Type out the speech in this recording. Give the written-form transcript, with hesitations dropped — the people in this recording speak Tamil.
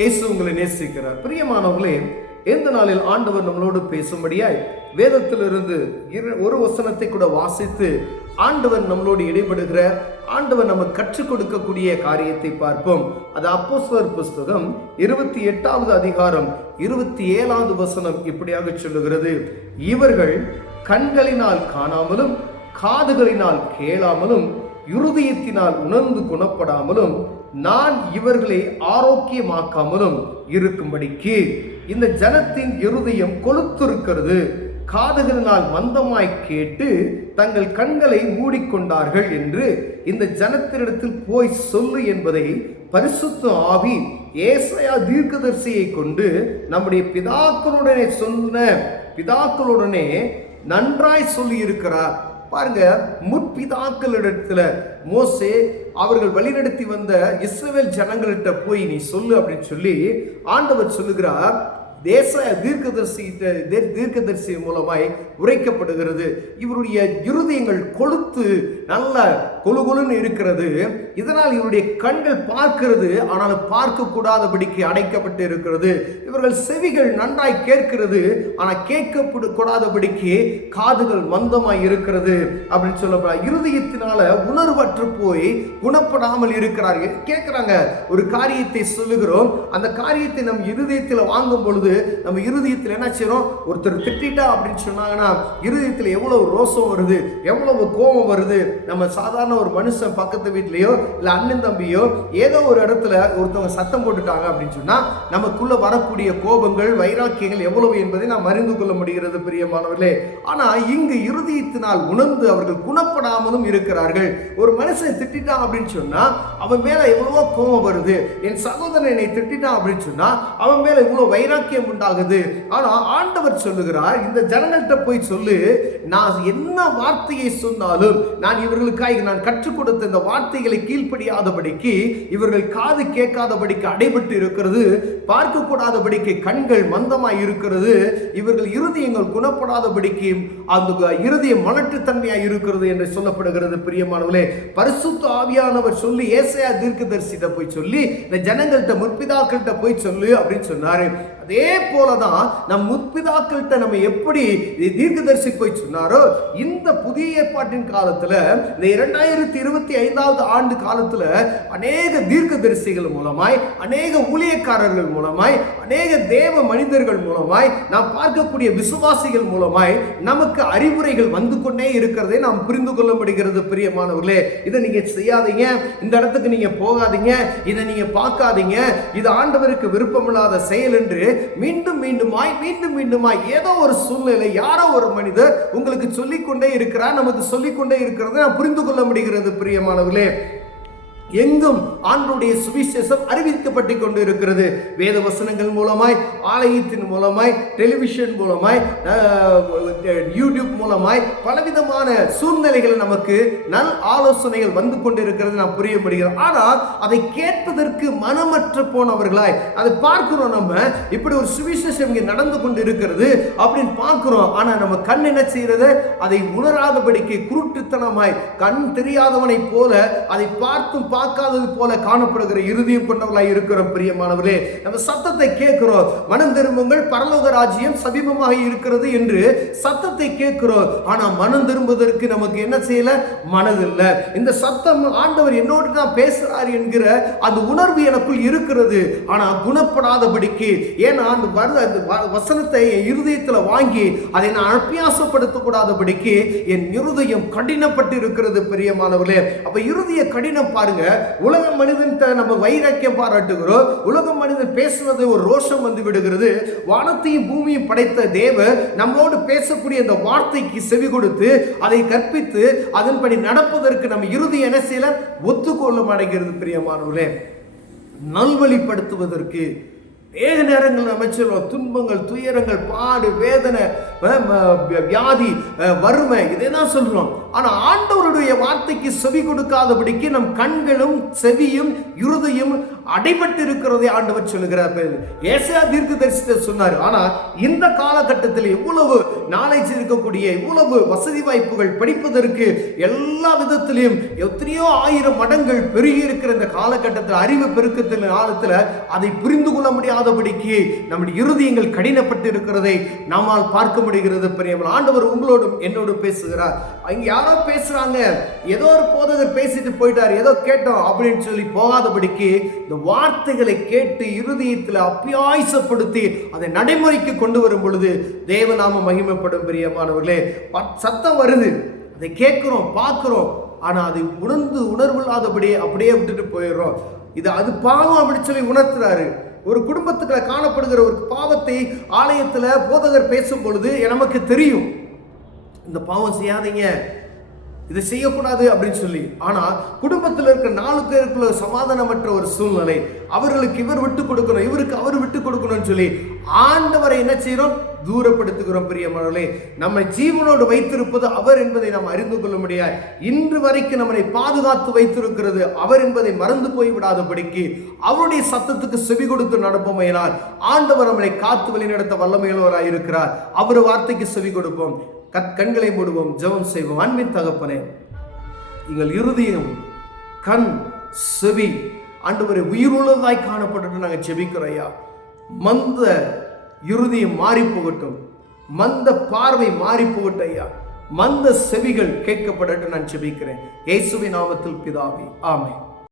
இயேசு உங்களை நேசிக்கிறார். பிரியமானவர்களே, இந்த நாளில் ஆண்டவர் நம்மளோடு பேசும்படியாய் வேதத்திலிருந்து ஒரு வசனத்தை கூட வாசித்து ஆண்டவர் நம்மளோடு இடைபடுகிற, ஆண்டவர் நம்ம கற்றுக் கொடுக்கக்கூடிய காரியத்தை பார்ப்போம். அது அப்போஸ்தலர் புஸ்தகம் 28வது அதிகாரம் 27வது வசனம் இப்படியாக சொல்லுகிறது: இவர்கள் கண்களினால் காணாமலும் காதுகளினால் கேளாமலும் இருதயத்தினால் உணர்ந்து குணப்படாமலும் நான் இவர்களை ஆரோக்கியமாக்காமலும் இருக்கும்படிக்கு இந்த ஜனத்தின் இருதயம் கொழுத்திருக்கிறது, காதுகளினால் மந்தமாய் கேட்டு தங்கள் கண்களை மூடிக்கொண்டார்கள் என்று இந்த ஜனத்தினிடத்தில் போய் சொல்லு என்பதை பரிசுத்த ஆவி ஏசாயா தீர்க்கதரிசியை கொண்டு நம்முடைய பிதாக்களுடனே நன்றாய் சொல்லி இருக்கிறார். பாருங்க, முற்பிதாக்களிடத்துல மோசே அவர்கள் வழிநடத்தி வந்த இஸ்ரவேல் ஜனங்கள்கிட்ட போய் நீ சொல்லு அப்படின்னு சொல்லி ஆண்டவர் சொல்லுகிறார். தீர்க்கதரிசி மூலமாய் உரைக்கப்படுகிறது. இவருடைய இருதயங்கள் கொழுத்து நல்ல கொழுகொழுன்னு இருக்கிறது. இதனால் இவருடைய கண்கள் பார்க்கிறது, ஆனால் பார்க்க கூடாதபடிக்கு அடைக்கப்பட்டு இருக்கிறது. இவர்கள் செவிகள் நன்றாய் கேட்கிறது, ஆனால் கேட்கக்கூடாதபடிக்கு காதுகள் மந்தமாய் இருக்கிறது அப்படின்னு சொல்லப்படுற. இருதயத்தினால உணர்வற்று போய் குணப்படாமல் இருக்கிறார்கள். கேட்கிறாங்க, ஒரு காரியத்தை சொல்லுகிறோம், அந்த காரியத்தை நம் இருதயத்தில் வாங்கும் பொழுது நம்ம இருதயத்தில் என்ன செய்யறோம்? ஒருத்தர் திட்டா அப்படின்னு சொன்னாங்கன்னா இருதயத்தில் எவ்வளவு ரோசம் வருது, எவ்வளவு கோபம் வருது. நம்ம சாதாரண ஒரு மனுஷன் பக்கத்து வீட்லயோ இல்ல அண்ணன் தம்பியோ ஏதோ ஒரு இடத்துல ஒருத்தவங்க சத்தம் போட்டுட்டாங்க அப்படின்னு சொன்னா நமக்குள்ள வரக்கூடிய கோபங்கள், வைராக்கியங்கள் எவ்வளவு என்பதை நாம் அறிந்து கொள்ள முடிகிறது பிரியமானவர்களே. ஆனா இங்கு இருதயத்தினால் உணர்ந்து அவர்கள் குணப்படாமலும் இருக்கிறார்கள். ஒரு மனுஷன் திட்டான் அப்படின்னு சொன்னா அவன் மேல எவ்வளவோ கோபம் வருது. என் சகோதரன் என்னை திட்டான் அப்படின்னு சொன்னா அவன் மேல இவ்வளவு வைராக்கியம் உண்டாகுது. ஆனா ஆண்டவர் சொல்லுகிறார், இந்த ஜனங்கள்கிட்ட போய் சொல்லு, நான் என்ன வார்த்தையை சொன்னாலும் நான் இவர்களுக்காக நான் கற்றுக் கொடுத்த இந்த வார்த்தைகளை கீழ்ப்படியாதபடிக்கு இவர்கள் காது கேட்காதபடிக்கு அடைபட்டு இருக்கிறது, பார்க்க கூடாதபடிக்கு கண்கள் மந்தமாய் இருக்கிறது, இவர்கள் இருதயங்கள் குணப்படாதபடிக்கு அந்த இருதயம் மலட்டுத்தன்மையாய் இருக்கிறது என்று சொல்லப்படுகிறது. பிரியமானவர்களே, பரிசுத்த ஆவியானவர் சொல்லி ஏசாயா தீர்க்கதரிசிட்ட போய் சொல்லி இந்த ஜனங்கள்கிட்ட முற்பிதாக்கள்கிட்ட போய் சொல்லு அப்படின்னு சொன்னாரு. அதே போலதான் நம் முற்பிதாக்கள்கிட்ட நம்ம எப்படி தீர்க்கதரிசி போய் சொன்னாரோ, இந்த புதிய ஏற்பாட்டின் காலத்துல இந்த 2025வது ஆண்டு காலத்துல அநேக தீர்க்கதரிசிகள் மூலமாய், அநேக ஊழியக்காரர்கள் மூலமாய், அநேக தேவ மனிதர்கள் மூலமாய், நாம் பார்க்கக்கூடிய விசுவாசிகள் மூலமாய் நமக்கு அறிவுரைகள் வந்து கொண்டே இருக்கிறதை நாம் புரிந்து கொள்ள முடிகிறது. பிரியமானவர்களே, இதை நீங்க செய்யாதீங்க, இந்த இடத்துக்கு நீங்க போகாதீங்க, இதை நீங்க பார்க்காதீங்க, இது ஆண்டவருக்கு விருப்பமில்லாத செயல் என்று மீண்டும் மீண்டுமாய் ஏதோ ஒரு சூழ்நிலை, யாரோ ஒரு மனிதர் உங்களுக்கு சொல்லிக்கொண்டே இருக்கிறார், நமக்கு சொல்லிக்கொண்டே இருக்கிறது நாம் புரிந்து கொள்ள முடிகிறது. பிரியமானவர்களே, எங்கும் ஆண்டவருடைய சுவிசேஷம் அறிவிக்கப்பட்டு கொண்டு இருக்கிறது. வேத வசனங்கள் மூலமாய், ஆலயத்தின் மூலமாய், டெலிவிஷன் மூலமாய், யூடியூப் மூலமாய் பலவிதமான சூழ்நிலைகள் நமக்கு நல் ஆலோசனைகள் வந்து கொண்டு இருக்கிறது நாம் புரிய முடிகிறது. ஆனால் அதை கேட்பதற்கு மனமற்று போனவர்களாய் அதை பார்க்கிறோம். நம்ம இப்படி ஒரு சுவிசேஷம் இங்கே நடந்து கொண்டு இருக்கிறது அப்படின்னு பார்க்கிறோம். ஆனா நம்ம கண் என்ன செய்யறது? அதை உணராதபடிக்கு குருட்டுத்தனமாய் கண் தெரியாதவனை போல அதை பார்த்தும் பார்க்காதது போல காணப்படுகிற இருதயம் கொண்டவர்களாய் இருக்கிறோம். பிரியமானவர்களே, நம்ம சத்தத்தை கேட்கிறோம், மனம் திரும்புங்கள், பரலோக ராஜ்யம் சமீபமாக இருக்கிறது என்று சத்தத்தை கேட்கிறோம். ஆனா மனம் திரும்புவதற்கு நமக்கு என்ன செய்யல? மனதில்ல. இந்த சத்தம் ஆண்டவர் என்னோடு தான் பேசுறார் என்கிற அந்த உணர்வு எனக்குள் இருக்கிறது, ஆனா குணப்படாதபடிக்கு. ஏன்னா அந்த வசனத்தை என் இருதயத்தில் வாங்கி அதை நான் அபியாசப்படுத்த கூடாதபடிக்கு என் இருதயம் கடினப்பட்டு இருக்கிறது. பிரியமானவர்களே, அப்ப இருதய கடினம் பாருங்க. உலக மனிதன் நம்ம வைராக்கியம் பாராட்டுகிறோம், உலக மனிதன் பேசுவது ஒரு ரோஷம் வந்து விடுகிறது. வானத்தையும் பூமியும் படைத்த தேவர் நம்மளோடு பேசக்கூடிய இந்த வார்த்தைக்கு செவி கொடுத்து அதை கற்பித்து அதன்படி நடப்பதற்கு நம்ம இறுதி என்ன செய்யல? ஒத்துக்கொள்ள மாட்டேங்கிறது. பிரியமானவர்களே, நல்வழிப்படுத்துவதற்கு ஏக நேரங்கள் அமைச்சரும் துன்பங்கள், துயரங்கள், பாடு, வேதனை, வியாதி, வறுமை, இதை தான் சொல்றோம். ஆனா ஆண்டவருடைய வார்த்தைக்கு செவி கொடுக்காதபடிக்கு நம் கண்களும் செவியும் இருதயம் அடைபட்டு இருக்கிறதை ஆண்டவர் சொல்லுகிறார். ஏசாயா தீர்க்கதரிசிகள் சொன்னார். ஆனா இந்த காலகட்டத்தில் இவ்வளவு நாலேஜ் இருக்கக்கூடிய, இவ்வளவு வசதி வாய்ப்புகள், படிப்பதற்கு எல்லா விதத்திலையும் எத்தனையோ ஆயிரம் மடங்கள் பெருகி இருக்கிற இந்த காலகட்டத்தில், அறிவு பெருக்கத்தின் காலத்தில் அதை புரிந்து கொள்ள முடியாதபடிக்கு நம்முடைய இருதயங்கள் கடினப்பட்டு இருக்கிறதை நம்மால் பார்க்க முடிகிறது. பிரியமான ஆண்டவர் உங்களோடும் என்னோடு பேசுகிறார். அங்க யாரோ பேசுறாங்க, ஏதோ ஒரு போதகர் பேசிட்டு போயிட்டார், ஏதோ கேட்டோம் அப்படின்னு சொல்லி போகாதபடிக்கு இந்த வார்த்தைகளை கேட்டு இருதயத்தில் அப்பியாசப்படுத்தி அதை நடைமுறைக்கு கொண்டு வரும் பொழுது தேவநாம மகிமைப்படும். பிரியமானவர்களே, சத்தம் வருது, அதை கேட்கிறோம், பார்க்கிறோம், ஆனா அதை உணர்வில்லாதபடி அப்படியே விட்டுட்டு போயிடுறோம். இது அது பாவம் அப்படின்னு சொல்லி உணர்த்துறாரு. ஒரு குடும்பத்துக்குள்ள காணப்படுகிற ஒரு பாவத்தை ஆலயத்துல போதகர் பேசும் பொழுது நமக்கு தெரியும், இந்த பாவம் செய்யாதீங்க, இதை செய்யக்கூடாது அப்படின்னு சொல்லி. ஆனா குடும்பத்தில் இருக்கிற 4 பேருக்குள்ள சமாதானமற்ற ஒரு சூழ்நிலை, அவர்களுக்கு இவர் விட்டு கொடுக்கணும், இவருக்கு அவர் விட்டு கொடுக்கணும்னு சொல்லி ஆண்டவரை என்ன செய்யறோம்? தூரப்படுத்துகிறோம். பிரியமானவர்களே, நம்மை ஜீவனோடு வைத்திருப்பது அவர் என்பதை நாம் அறிந்து கொள்ள முடியாது. இன்று வரைக்கும் நம்மை பாதுகாத்து வைத்திருக்கிறது அவர் என்பதை மறந்து போய் விடாதபடிக்கு அவருடைய சத்தத்துக்கு செவி கொடுத்து நடப்போமையினால் ஆண்டவர் நம்மை காத்து வழிநடத்த வல்லமையுள்ளவராய் இருக்கிறார். அவர் வார்த்தைக்கு செவி கொடுப்போம். கண்களை மூடுவோம், ஜெபம் செய்வோம். அன்பின் தகப்பனே, எங்கள் இருதயம், கண், செவி ஆண்டவரை உயிருள்ளதாய் காணப்பட்டு நாங்கள் ஜெபிக்கிறோம் ஐயா. மந்த இருதயம் மாறி போகட்டும், மந்த பார்வை மாறி போகட்டும் ஐயா, மந்த செவிகள் கேட்கப்படட்டும் நான் ஜெபிக்கிறேன். இயேசுவின் நாமத்தில் பிதாவே, ஆமென்.